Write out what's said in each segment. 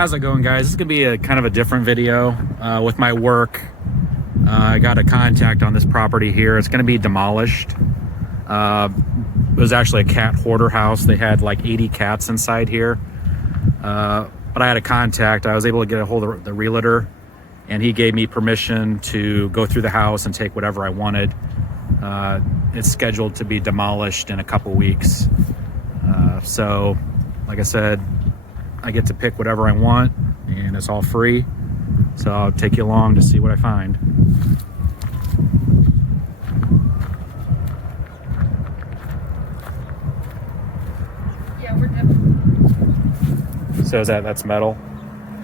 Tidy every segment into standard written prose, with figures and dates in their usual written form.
How's it going, guys? This is gonna be a kind of a different video with my work. I got a contact on this property here. It's gonna be demolished. It was actually a cat hoarder house. They had like 80 cats inside here. But I had a contact. I was able to get a hold of the realtor, and he gave me permission to go through the house and take whatever I wanted. It's scheduled to be demolished in a couple weeks. So, like I said, I get to pick whatever I want, and it's all free. So I'll take you along to see what I find. Yeah, we're definitely. So that's metal.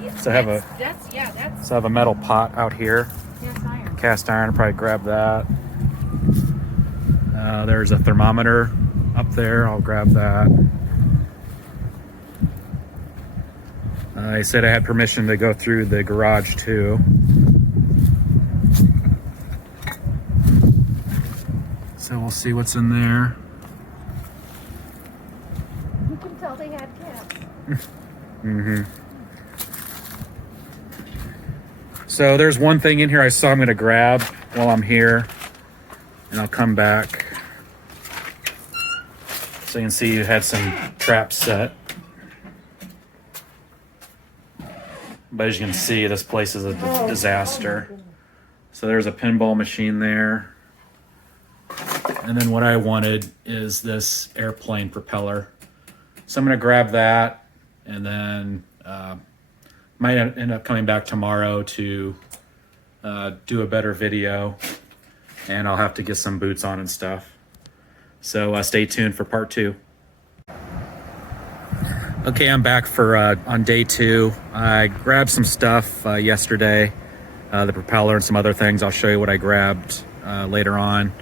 Yeah, So I have that's I have a metal pot out here. cast iron. Cast iron. I'll probably grab that. There's a thermometer up there. I'll grab that. I said I had permission to go through the garage too. So we'll see what's in there. You can tell they had cats. Mm-hmm. So there's one thing in here I saw I'm going to grab while I'm here, and I'll come back. So you can see you had some traps set. But as you can see, this place is a disaster. So there's a pinball machine there. And then what I wanted is this airplane propeller. So I'm going to grab that, and then might end up coming back tomorrow to do a better video. And I'll have to get some boots on and stuff. So stay tuned for part 2. Okay, I'm back for on day 2. I grabbed some stuff yesterday, the propeller and some other things. I'll show you what I grabbed later on.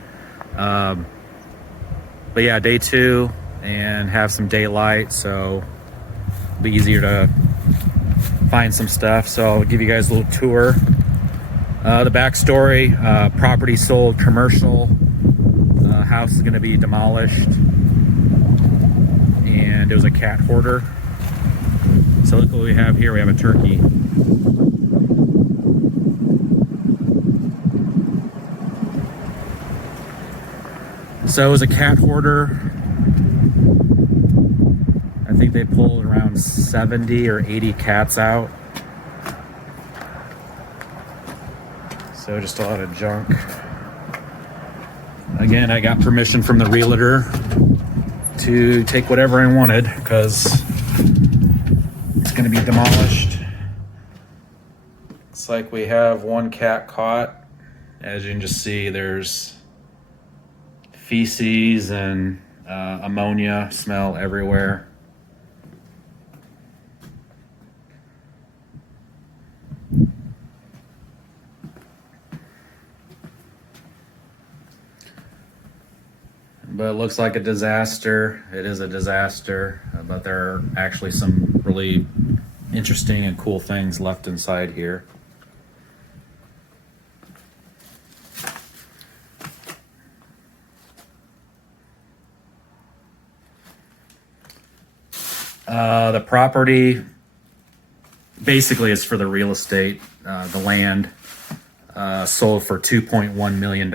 But yeah, day 2, and have some daylight, so it'll be easier to find some stuff. So I'll give you guys a little tour. The backstory: property sold, commercial. House is going to be demolished, and it was a cat hoarder. So look what we have here. We have a turkey. So it was a cat hoarder. I think they pulled around 70 or 80 cats out. So just a lot of junk. Again, I got permission from the realtor to take whatever I wanted because it's going to be demolished. Looks like we have one cat caught. As you can just see, there's feces and ammonia smell everywhere. But it looks like a disaster. It is a disaster, but there are actually some really interesting and cool things left inside here. The property basically is for the real estate. The land sold for $2.1 million.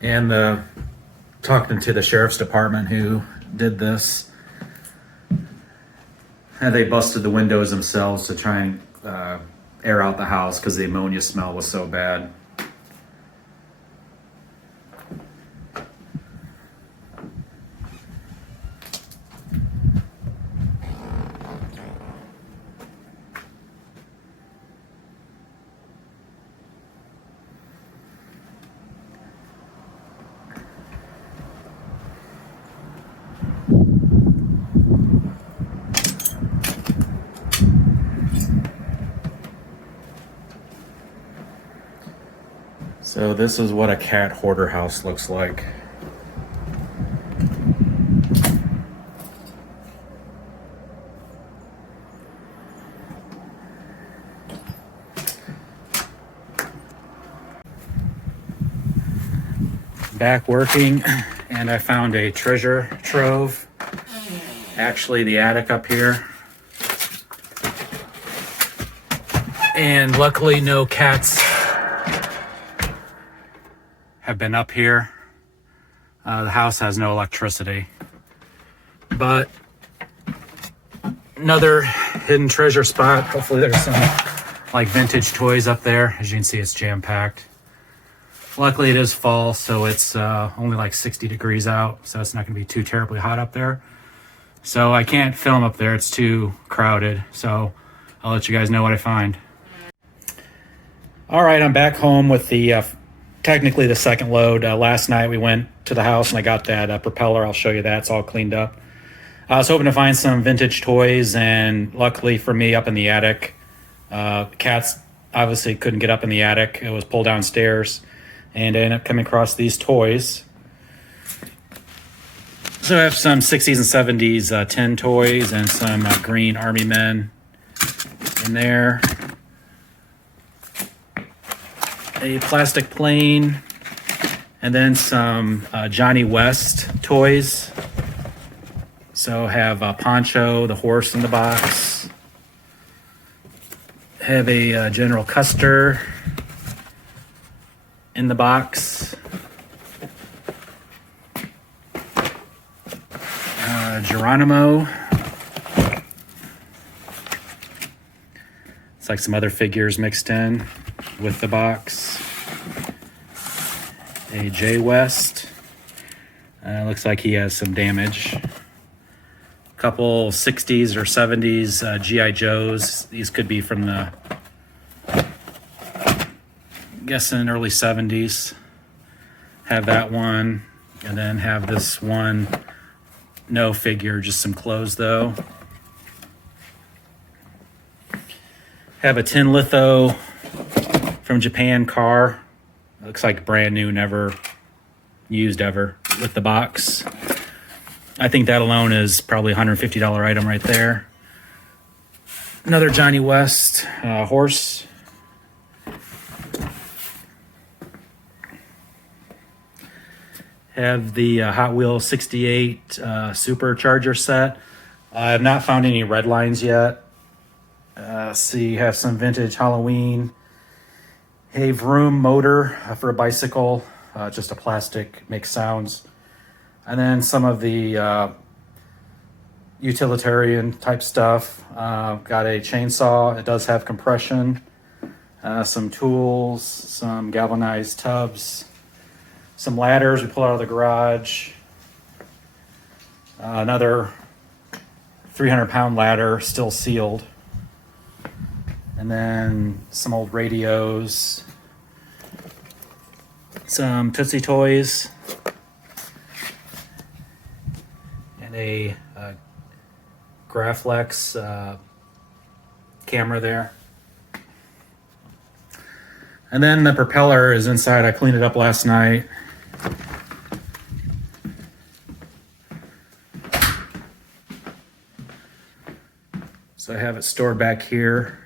And talking to the sheriff's department who did this, and they busted the windows themselves to try and air out the house because the ammonia smell was so bad. So this is what a cat hoarder house looks like. Back working, and I found a treasure trove. Actually, the attic up here. And luckily, no cats have been up here. The house has no electricity. But another hidden treasure spot. Hopefully there's some like vintage toys up there. As you can see, it's jam-packed. Luckily it is fall, so it's only like 60 degrees out, so it's not going to be too terribly hot up there. So I can't film up there, it's too crowded. So I'll let you guys know what I find. All right, I'm back home with the technically the second load. Last night we went to the house and I got that propeller. I'll show you that. It's all cleaned up. I was hoping to find some vintage toys, and luckily for me, up in the attic, cats obviously couldn't get up in the attic. It was pulled downstairs, and I ended up coming across these toys. So I have some 60s and 70s tin toys and some green army men in there. A plastic plane, and then some Johnny West toys. So have Poncho, the horse in the box. Have a General Custer in the box. Geronimo. It's like some other figures mixed in with the box. A Jay West. Looks like he has some damage. Couple 60s or 70s G.I. Joes. These could be from the, I'm guessing, early 70s. Have that one. And then have this one, no figure, just some clothes though. Have a tin litho from Japan car. Looks like brand new, never used ever, with the box. I think that alone is probably a $150 item right there. Another Johnny West horse. Have the Hot Wheels 68 Supercharger set. I have not found any red lines yet. See, have some vintage Halloween. A Vroom motor for a bicycle. Just a plastic, makes sounds. And then some of the utilitarian type stuff. Got a chainsaw. It does have compression. Some tools, some galvanized tubs, some ladders we pulled out of the garage. Another 300-pound ladder, still sealed. And then some old radios. Some Tootsie Toys. And a Graflex camera there. And then the propeller is inside. I cleaned it up last night. So I have it stored back here.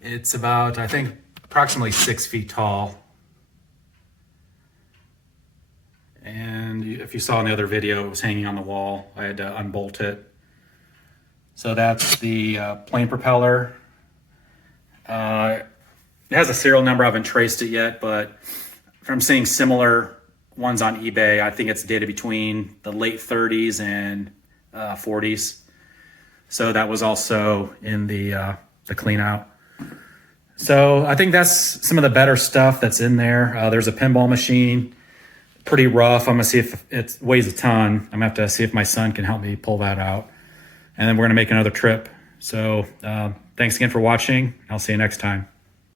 It's about, I think, approximately 6 feet tall. And if you saw in the other video, it was hanging on the wall. I had to unbolt it. So that's the plane propeller. It has a serial number. I haven't traced it yet, but from seeing similar ones on eBay, I think it's dated between the late 30s and 40s. So that was also in the clean out. So I think that's some of the better stuff that's in there. There's a pinball machine, pretty rough. I'm gonna see if it weighs a ton. I'm gonna have to see if my son can help me pull that out. And then we're gonna make another trip. So thanks again for watching. I'll see you next time.